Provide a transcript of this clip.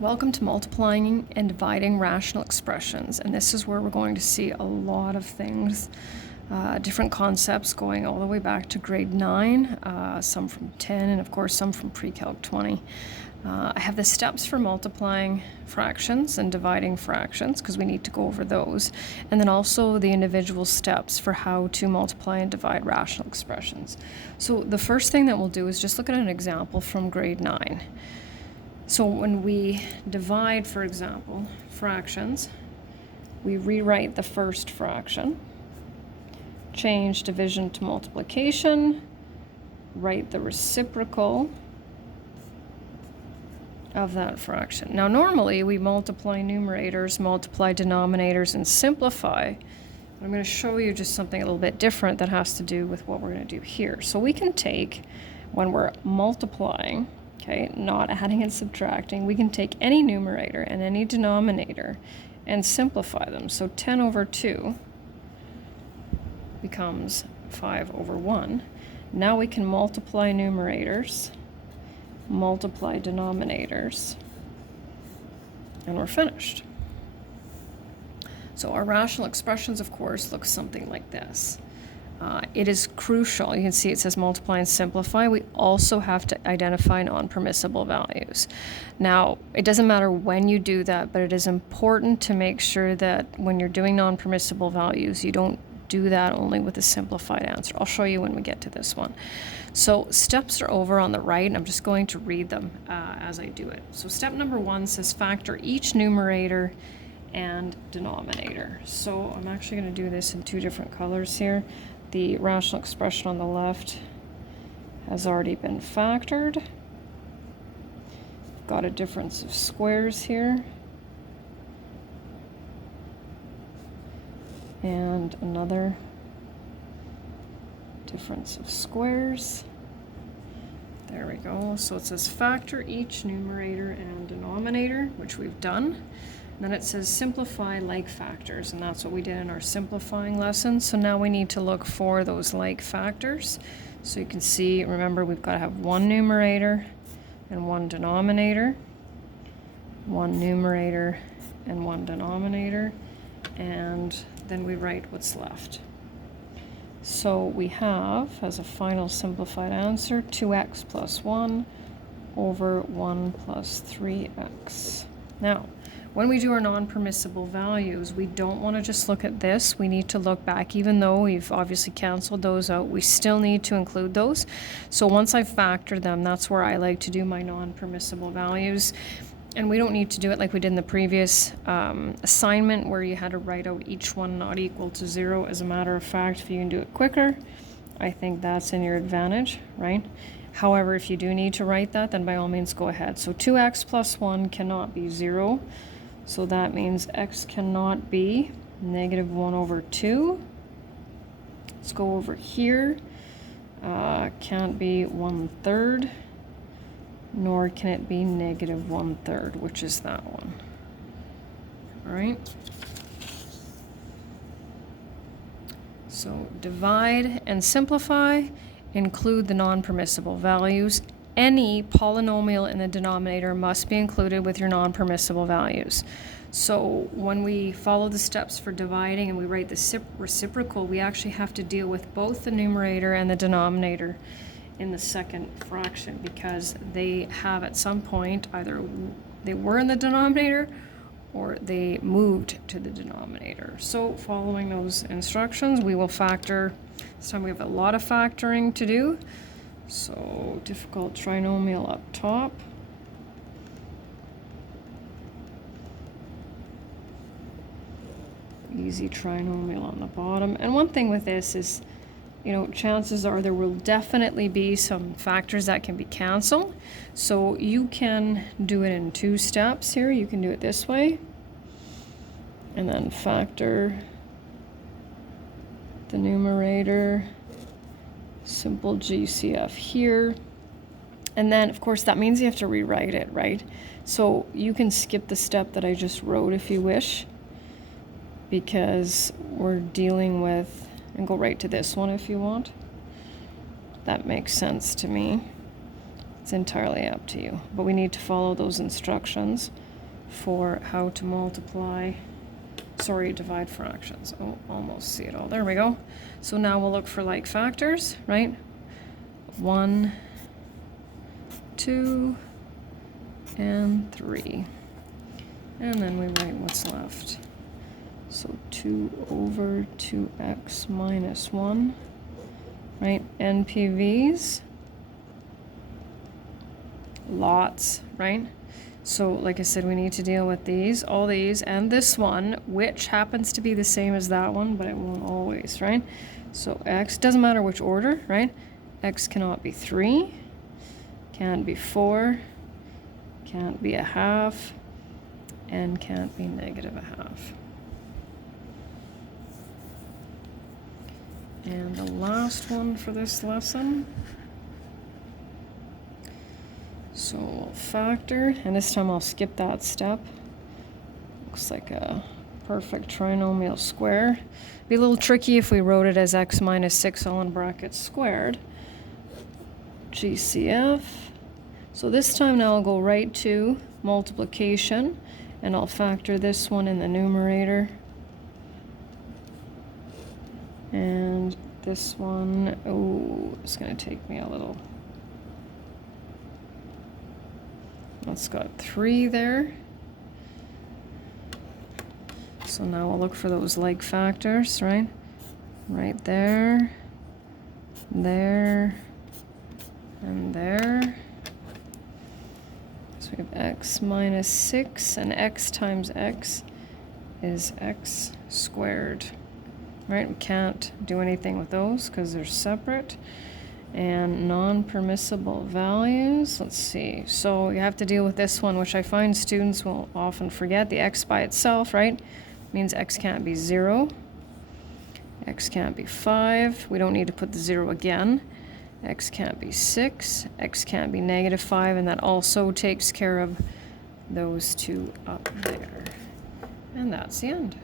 Welcome to multiplying and dividing rational expressions, and this is where we're going to see a lot of things, different concepts going all the way back to grade 9, some from 10, and of course some from pre-calc 20. I have the steps for multiplying fractions and dividing fractions because we need to go over those, and then also the individual steps for how to multiply and divide rational expressions. So the first thing that we'll do is just look at an example from grade 9. So when we divide, for example, fractions, we rewrite the first fraction, change division to multiplication, write the reciprocal of that fraction. Now normally we multiply numerators, multiply denominators, and simplify. I'm going to show you just something a little bit different that has to do with what we're going to do here. So we can take, when we're multiplying, okay, not adding and subtracting, we can take any numerator and any denominator and simplify them. So 10 over 2 becomes 5 over 1. Now we can multiply numerators, multiply denominators, and we're finished. So our rational expressions, of course, look something like this. It is crucial. You can see it says multiply and simplify. We also have to identify non-permissible values. Now, it doesn't matter when you do that, but it is important to make sure that when you're doing non-permissible values, you don't do that only with a simplified answer. I'll show you when we get to this one. So steps are over on the right, and I'm just going to read them as I do it. So step number 1 says factor each numerator and denominator. So I'm actually going to do this in 2 different colors here. The rational expression on the left has already been factored. Got a difference of squares here. And another difference of squares. There we go. So it says factor each numerator and denominator, which we've done. Then it says simplify like factors, and that's what we did in our simplifying lesson. So now we need to look for those like factors. So you can see, remember, we've got to have one numerator and one denominator, one numerator and one denominator, and then we write what's left. So we have, as a final simplified answer, 2x plus 1 over 1 plus 3x. Now, when we do our non-permissible values, we don't want to just look at this. We need to look back. Even though we've obviously canceled those out, we still need to include those. So once I factor them, that's where I like to do my non-permissible values. And we don't need to do it like we did in the previous assignment where you had to write out each one not equal to 0. As a matter of fact, if you can do it quicker, I think that's in your advantage, right? However, if you do need to write that, then by all means go ahead. So 2x plus 1 cannot be 0. So that means x cannot be negative 1 over 2. Let's go over here. Can't be 1/3, nor can it be negative 1/3, which is that one. All right. So divide and simplify, include the non-permissible values. Any polynomial in the denominator must be included with your non-permissible values. So when we follow the steps for dividing and we write the reciprocal, we actually have to deal with both the numerator and the denominator in the second fraction because they have at some point either they were in the denominator or they moved to the denominator. So following those instructions, we will factor. This time we have a lot of factoring to do. So difficult trinomial up top. Easy trinomial on the bottom. And one thing with this is, you know, chances are there will definitely be some factors that can be canceled. So you can do it in 2 steps here. You can do it this way. And then factor the numerator, simple GCF here. And then, of course, that means you have to rewrite it, right? So you can skip the step that I just wrote if you wish, because we're dealing with, and go right to this one if you want. That makes sense to me. It's entirely up to you, but we need to follow those instructions. for how to multiply, sorry, divide fractions. Oh, almost see it all. There we go. So now we'll look for like factors, right? 1, 2, and 3. And then we write what's left. So 2 over 2x minus 1, right? NPVs, lots, right? So like I said, we need to deal with these, all these, and this one, which happens to be the same as that one, but it won't always, right? So x, doesn't matter which order, right? X cannot be 3, can't be 4, can't be a half, and can't be negative a half. And the last one for this lesson. So we'll factor, and this time I'll skip that step. Looks like a perfect trinomial square. Be a little tricky if we wrote it as x minus 6 all in brackets squared. GCF. So this time now I'll go right to multiplication, and I'll factor this one in the numerator. And this one, oh, it's going to take me a little. It's got 3 there. So now we'll look for those like factors, right? Right there, there, and there. So we have x minus 6, and x times x is x squared. Right, we can't do anything with those because they're separate. And non-permissible values, let's see. So you have to deal with this one, which I find students will often forget. The x by itself, right, means x can't be 0. X can't be 5. We don't need to put the 0 again. X can't be 6. X can't be negative 5, and that also takes care of those two up there. And that's the end.